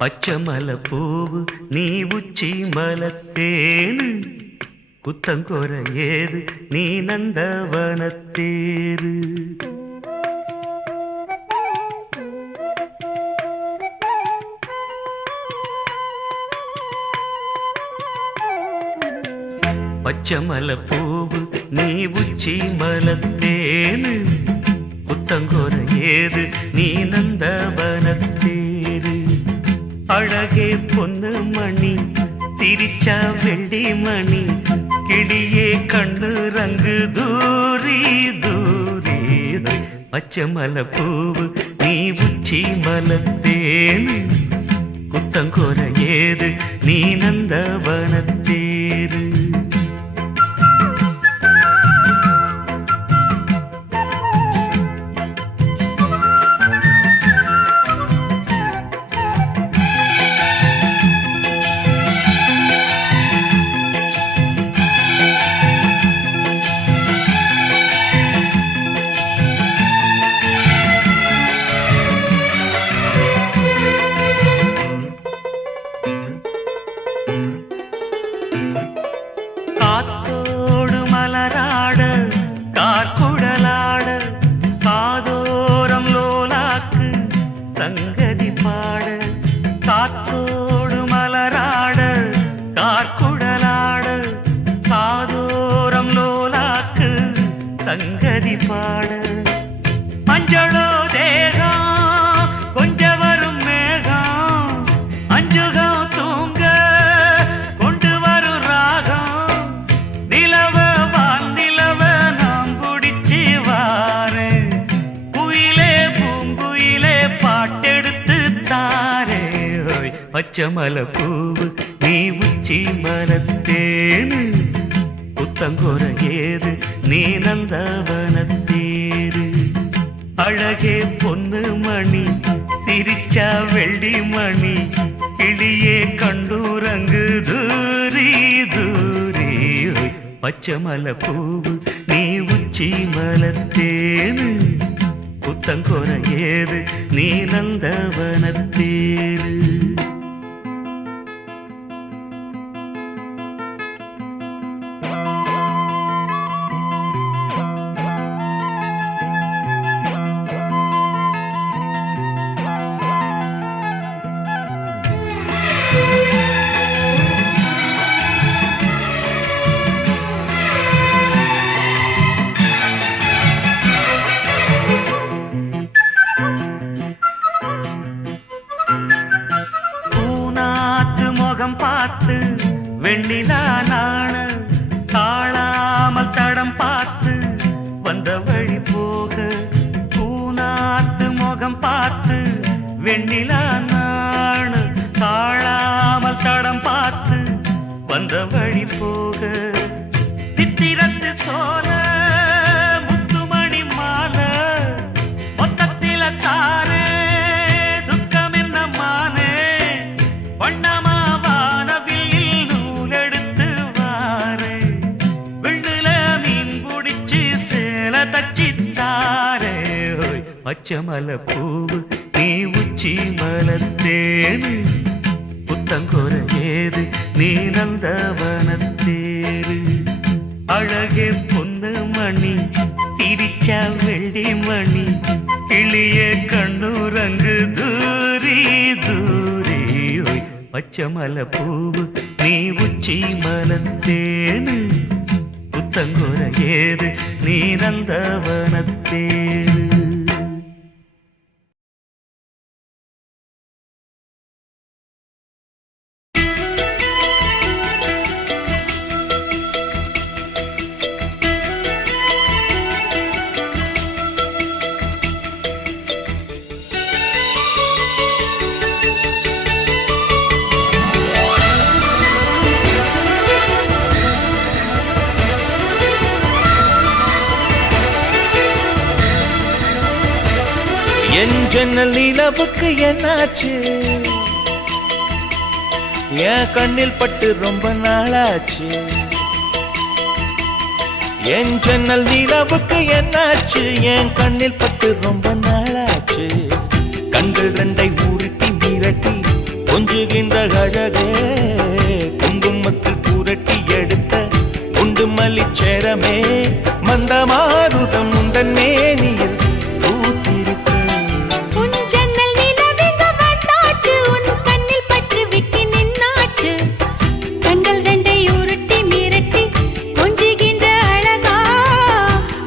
பச்சமல பூவு நீ உச்சி மலத்தேனு குத்தங்கொர ஏது நீ நந்தவனத்தேரு. பச்சமல பூவு நீ உச்சி மலத்தேனு குத்தங்கொர ஏது நீ நந்தவனத்தேரு. அழகே பொன்னு மணி சிரிச்சா வெள்ளி மணி கிளியே கண்ணு ரங்கு தூரி தூரி. பச்சமல பூவு நீ உச்சி மலத்தேனு குத்தங்கொர ஏது நீ நந்தவனத்தேரு. காத்தோடு மலராட கார்குடலாட காதோரம் லோலாக்கு சங்கதி பாட. காத்தோடு மலராட கார்குடலாட காதோரம் லோலாக்கு சங்கதி பாட. மஞ்சளோ தேகம் கொஞ்ச வரும் மேகம் அஞ்சுகம் தூங்க கொண்டு வரும் ராகம். நிலவ வானிலவ நாம் குடிச்சு வாரு குயிலே பூங்குயிலே பாட்டெடுத்து தாரே. பச்சமல பூவு நீ உச்சி மலத்தேனு குத்தங்கொர ஏது நீ நந்தவனத்தேரு. அழகே பொன்னு மணி சிரிச்சா வெள்ளி மணி கிளியே கண்டூரங்கு தூரி தூரி. பச்சமல பூவு நீ உச்சி மலத்தேனு குத்தங்கொர ஏது நீ நந்தவனத்தேரு. பார்த்து வெண்ணிலா நாண தாழாமல் தடம் பார்த்து வந்த வழி போக. பூநாத்து முகம் பார்த்து வெண்ணிலா நாண தாழாமல் தடம் பார்த்து வந்த வழி போக. சித்திரத்து சோல முத்துமணி மால மொத்தத்தில தாரே துக்கம் என்ன மானே. வண்ணமா பச்சமல பூவு நீ உச்சி மலத்தேனு குத்தங்கொர ஏது நீ நந்தவனத்தேரு. அழகே பொன்னு மணி சிரிச்சா வெள்ளி மணி கிளியே கண்ணூரங்கு தூரி தூரி. பச்சமல பூவு நீ உச்சி மலத்தேனு குத்தங்கொர ஏது நீ நந்தவனத்தேரு. என் ஜன்னல் நிலவுக்கு என்னாச்சு? என் கண்ணில் பட்டு ரொம்ப நாளாச்சு. என் ஜன்னல் நிலவுக்கு என்னாச்சு? என் கண்ணில் பட்டு ரொம்ப நாளாச்சு. கண்கள் ரெண்டை உருட்டி மிரட்டி முச்சரமே மந்தமாருதம் உந்தன் மேனியில் பூத்திருக்கு. உன் ஜன்னல் நிலவிங்க வந்தாச்சு, உன் கண்ணில் பட்டு விக்கி நின்னாச்சு. கண்கள் ரெண்டை உருட்டி மிரட்டி கொஞ்சுகின்ற அழகா,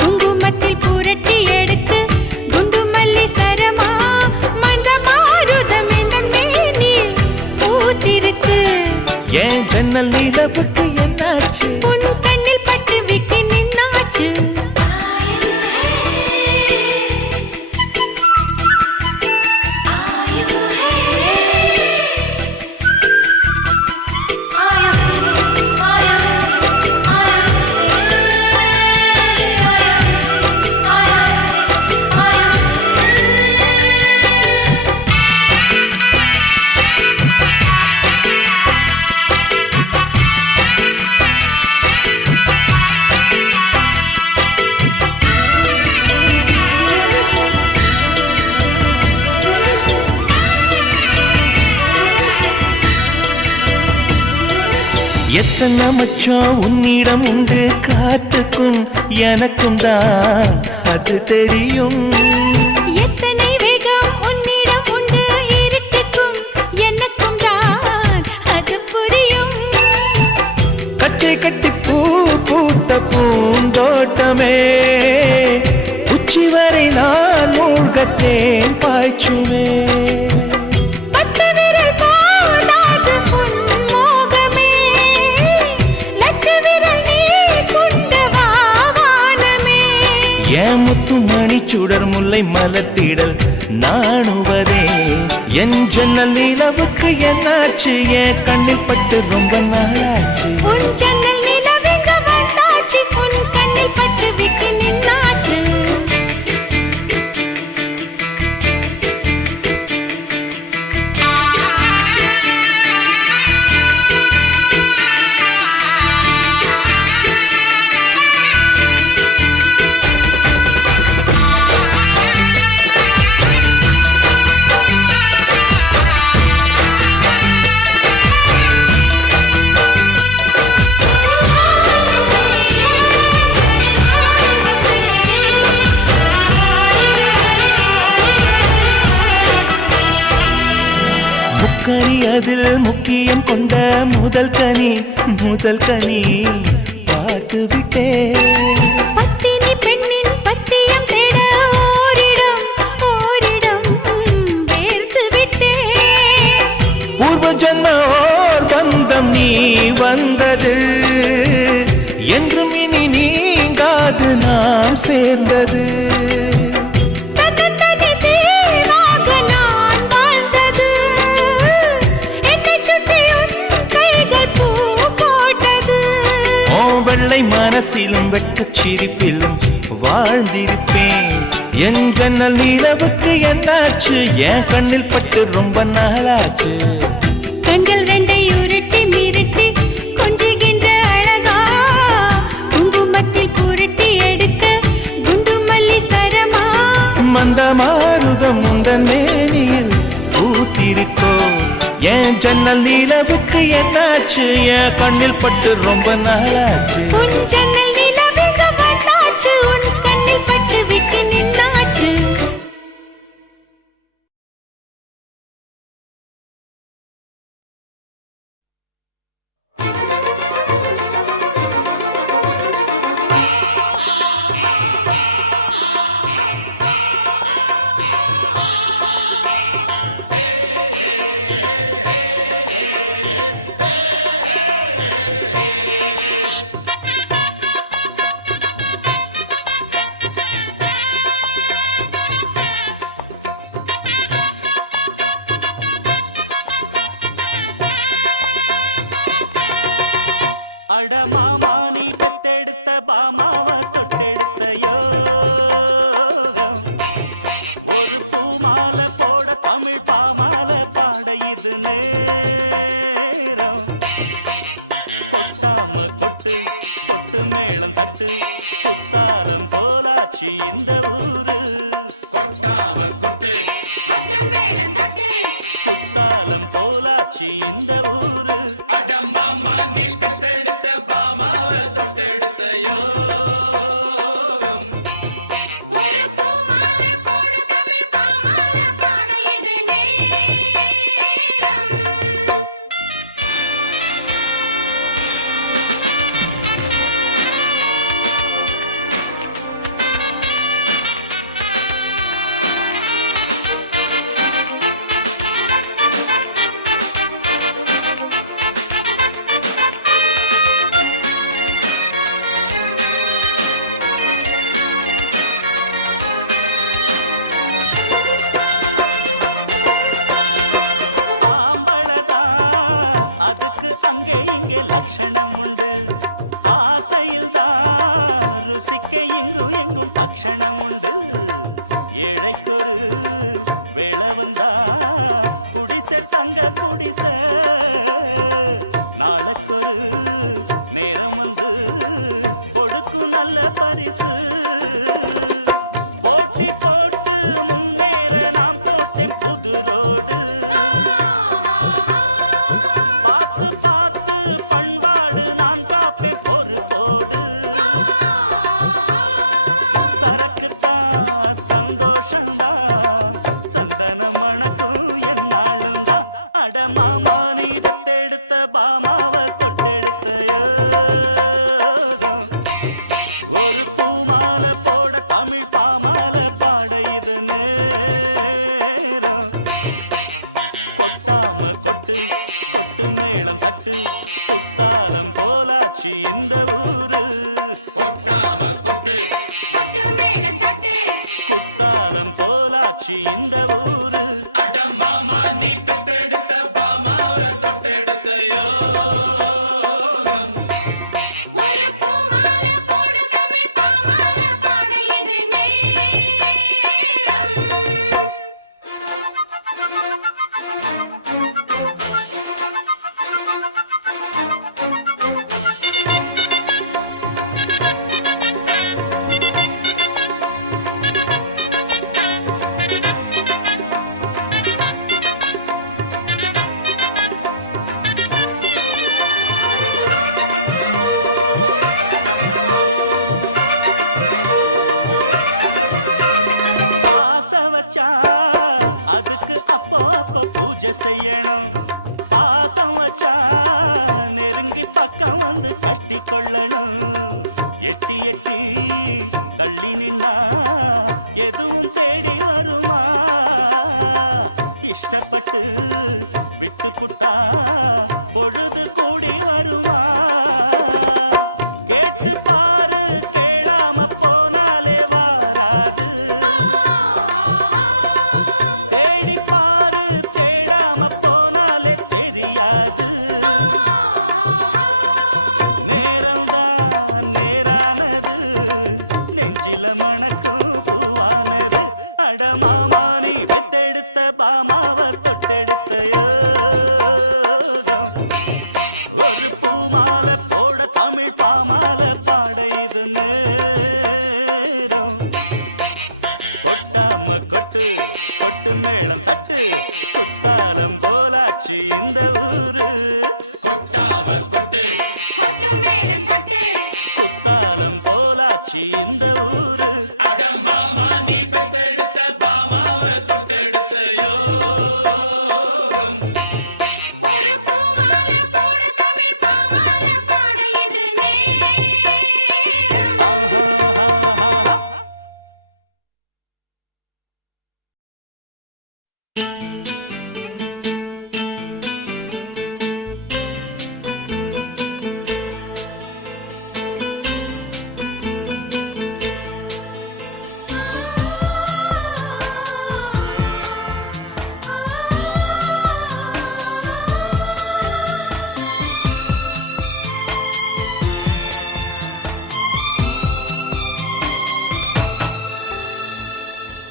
குங்குமத்தில் புரட்டி எடுத்து குண்டு மல்லி சரமா, மந்த மாருதம் இந்த மேனில் பூத்திருக்கு. ஏன் ஜன்னல் நிலவுக்கு என்னாச்சு? உன் கண்ணில் பட்டு விக்கி நின்னாச்சு. எத்தனை மச்சம் உன்னிடம் உண்டு, காத்துக்கும் எனக்கும் தான் அது தெரியும். எத்தனை வேகம் உன்னிடம் உண்டு, இருட்டுக்கும் எனக்கும் தான் அது புரியும். கச்சை கட்டி பூ பூத்த பூந்தோட்டமே, உச்சி வரை நான் மூழ்கத்தேன் பாய்ச்சுமே. பத்து விரல் போடாது உன் மோகமே, லட்ச விரல் நீ கொண்ட வானமே. என் முத்து மணி சுடர் முல்லை மலர்த்திடல் நாணுவதே. என் ஜன்னல் நிலவுக்கு என்னாச்சு? என் கண்ணில் பட்டு ரொம்ப நாளாச்சு. உன் ஜன்னல் நிலவிங்க வந்தாச்சு, உன் கண்ணில் பட்டு விக்கி நின்னாச்சு. முக்கனி அதில் முக்கியம் கொண்ட முதல் கனி பார்த்து விட்டேன். பத்தினி பெண்ணின் பத்தியம் தேட ஓரிடம் வேர்த்து விட்டேன். பூர்வ ஜன்ம ஓர் பந்தம் நீ வந்தது, என்றும் இனி நீங்காது நாம் சேர்ந்தது. தன்னந்தனி தீவாக நான் வாழ்ந்தது, என்னைச் சுற்றி உன் கைகள் பூ போட்டது. ஓ வெள்ளை மனசிலும் வெட்கச் சிரிப்பிலும் வாழ்ந்திருப்பேன். என் ஜன்னல் நிலவுக்கு என்னாச்சு? என் கண்ணில் பட்டு ரொம்ப நாளாச்சு. கண்கள் ரெண்டை உருட்டி மிரட்டி கொஞ்சுகின்ற அழகா, குங்குமத்தில் புரட்டி எடுக்க குண்டு மல்லி சரமா, மந்தமாருதம் உந்தன் மேனியில் பூத்திருக்கோ. என் ஜன்னல் நிலவுக்கு என்னாச்சு? என் கண்ணில் பட்டு ரொம்ப நாளாச்சு. உன் ஜன்னல் நிலவிங்க வந்தாச்சு, உன் கண்ணில் பட்டு விக்கி நின்னாச்சு.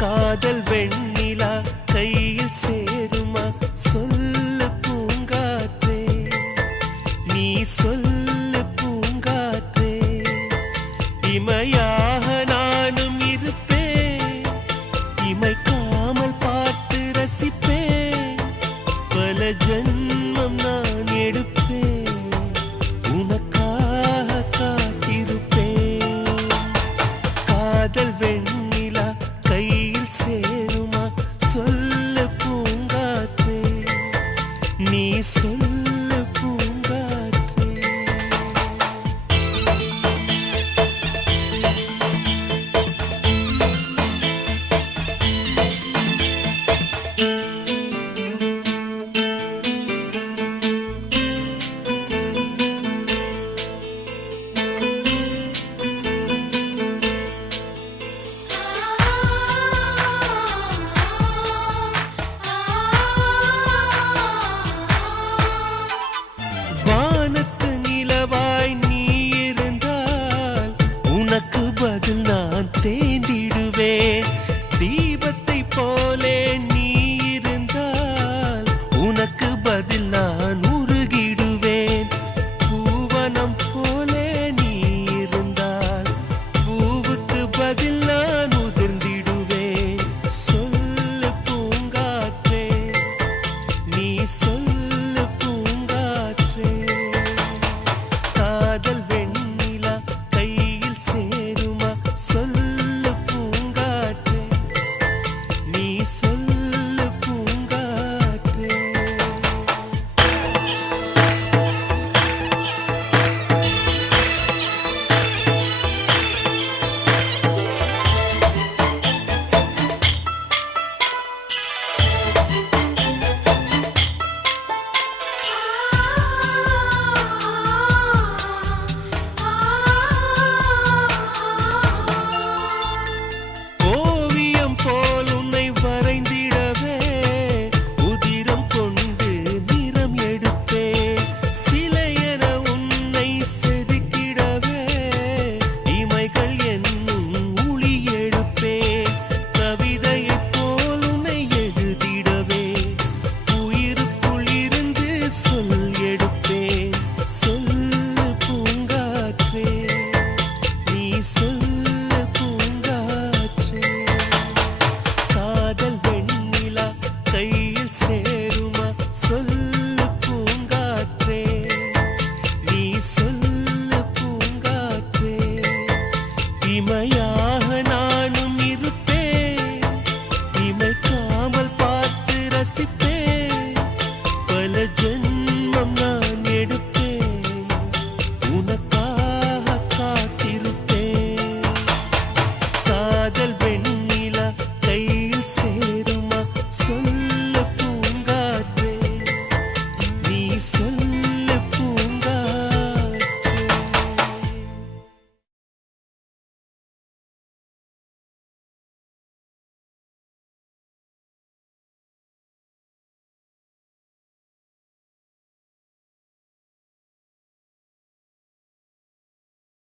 காதல் வெண்ணிலா கையில் சேருமா சொல்லு பூங்காற்றே நீ சொல்லு பூங்காற்றே இமையாக நானும் இருப்பேன் இமைக்காமல் பார்த்து ரசிப்பேன் பல ஜன்மம் நான் எடுப்பேன் உனக்காக காத்திருப்பேன் காதல் வெண்